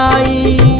आई।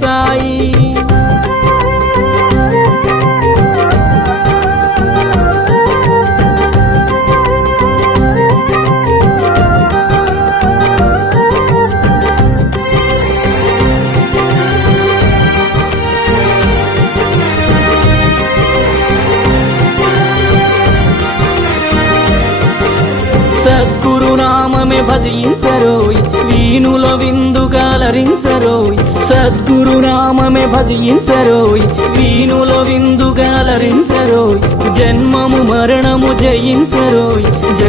సాయి సద్గురునామమే భజించరోయ్. వీణుల విందుగాలరించరోయ్. సద్గురు నామమే భజించరోయ్. వీణుల విందుగాలరించరోయ్. జన్మము మరణము జయించరోయ్.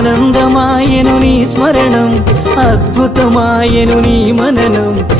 ఆనందమాయను నీ స్మరణం అద్భుతమాయను నీ మననం.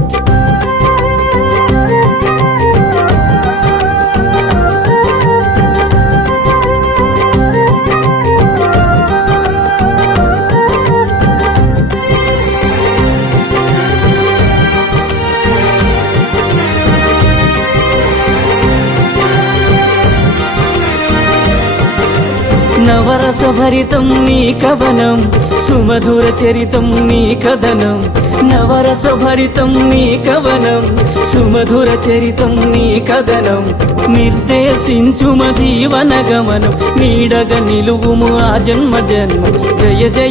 నవరసభరితం నీ కవనం సుమధుర చరితం నీ కథనం. నవరసభరితం నీ కవనం సుమధుర చరితం నీ కథనం. నిర్దేశించుమ జీవన గమనం నీడగ నిలువుము ఆ జన్మ జన్మ. జయ జయ